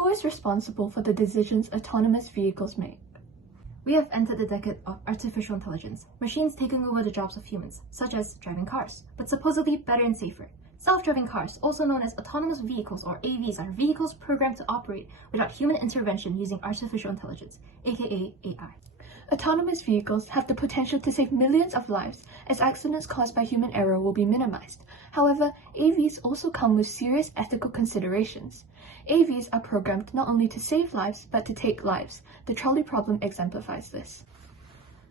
Who is responsible for the decisions autonomous vehicles make? We have entered the decade of artificial intelligence, machines taking over the jobs of humans, such as driving cars, but supposedly better and safer. Self-driving cars, also known as autonomous vehicles or AVs, are vehicles programmed to operate without human intervention using artificial intelligence, aka AI. Autonomous vehicles have the potential to save millions of lives, as accidents caused by human error will be minimized. However, AVs also come with serious ethical considerations. AVs are programmed not only to save lives, but to take lives. The trolley problem exemplifies this.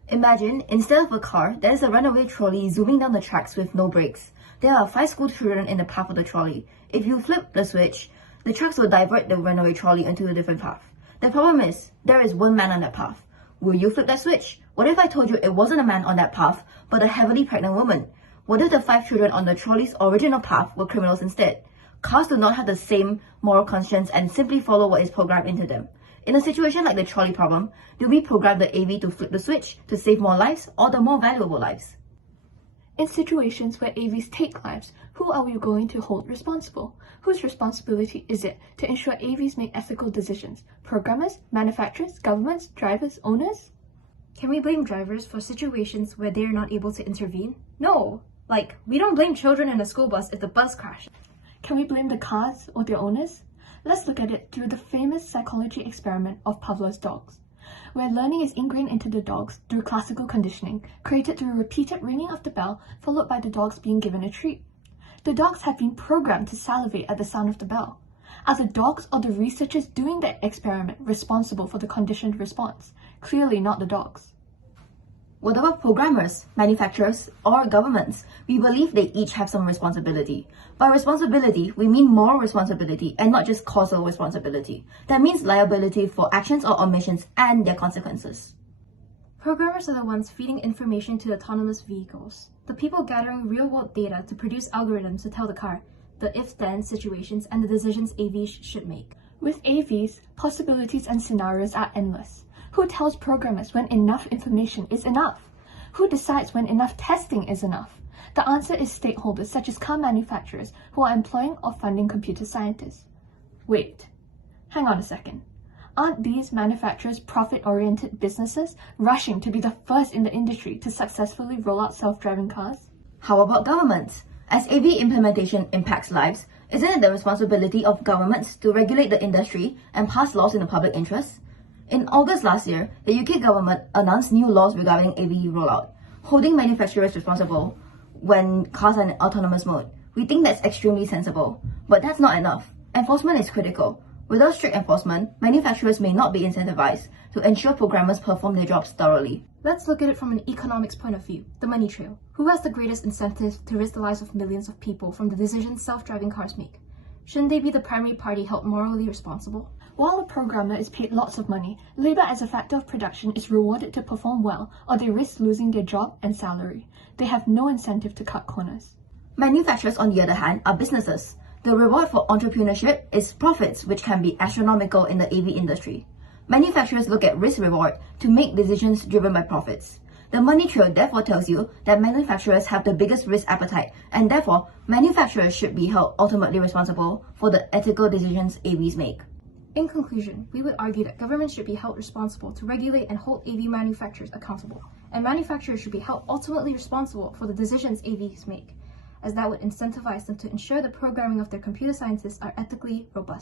Imagine, instead of a car, there is a runaway trolley zooming down the tracks with no brakes. There are 5 school children in the path of the trolley. If you flip the switch, the trucks will divert the runaway trolley into a different path. The problem is, there is one man on that path. Will you flip that switch? What if I told you it wasn't a man on that path, but a heavily pregnant woman? What if the 5 children on the trolley's original path were criminals instead? Cars do not have the same moral conscience and simply follow what is programmed into them. In a situation like the trolley problem, do we program the AV to flip the switch to save more lives or the more valuable lives? In situations where AVs take lives, who are we going to hold responsible? Whose responsibility is it to ensure AVs make ethical decisions? Programmers, manufacturers, governments, drivers, owners? Can we blame drivers for situations where they are not able to intervene? No! Like, we don't blame children in a school bus if the bus crashed. Can we blame the cars or their owners? Let's look at it through the famous psychology experiment of Pavlov's dogs, where learning is ingrained into the dogs through classical conditioning, created through repeated ringing of the bell, followed by the dogs being given a treat. The dogs have been programmed to salivate at the sound of the bell. Are the dogs or the researchers doing the experiment responsible for the conditioned response? Clearly not the dogs. What about programmers, manufacturers, or governments? We believe they each have some responsibility. By responsibility, we mean moral responsibility and not just causal responsibility. That means liability for actions or omissions and their consequences. Programmers are the ones feeding information to the autonomous vehicles, the people gathering real-world data to produce algorithms to tell the car the if-then situations and the decisions AVs should make. With AVs, possibilities and scenarios are endless. Who tells programmers when enough information is enough? Who decides when enough testing is enough? The answer is stakeholders such as car manufacturers who are employing or funding computer scientists. Wait, hang on a second. Aren't these manufacturers profit-oriented businesses rushing to be the first in the industry to successfully roll out self-driving cars? How about governments? As AV implementation impacts lives, isn't it the responsibility of governments to regulate the industry and pass laws in the public interest? In August last year, the UK government announced new laws regarding AV rollout, holding manufacturers responsible when cars are in autonomous mode. We think that's extremely sensible, but that's not enough. Enforcement is critical. Without strict enforcement, manufacturers may not be incentivized to ensure programmers perform their jobs thoroughly. Let's look at it from an economics point of view, the money trail. Who has the greatest incentive to risk the lives of millions of people from the decisions self-driving cars make? Shouldn't they be the primary party held morally responsible? While a programmer is paid lots of money, labor as a factor of production is rewarded to perform well, or they risk losing their job and salary. They have no incentive to cut corners. Manufacturers, on the other hand, are businesses. The reward for entrepreneurship is profits, which can be astronomical in the AV industry. Manufacturers look at risk-reward to make decisions driven by profits. The money trail therefore tells you that manufacturers have the biggest risk appetite, and therefore, manufacturers should be held ultimately responsible for the ethical decisions AVs make. In conclusion, we would argue that governments should be held responsible to regulate and hold AV manufacturers accountable, and manufacturers should be held ultimately responsible for the decisions AVs make, as that would incentivize them to ensure the programming of their computer scientists are ethically robust.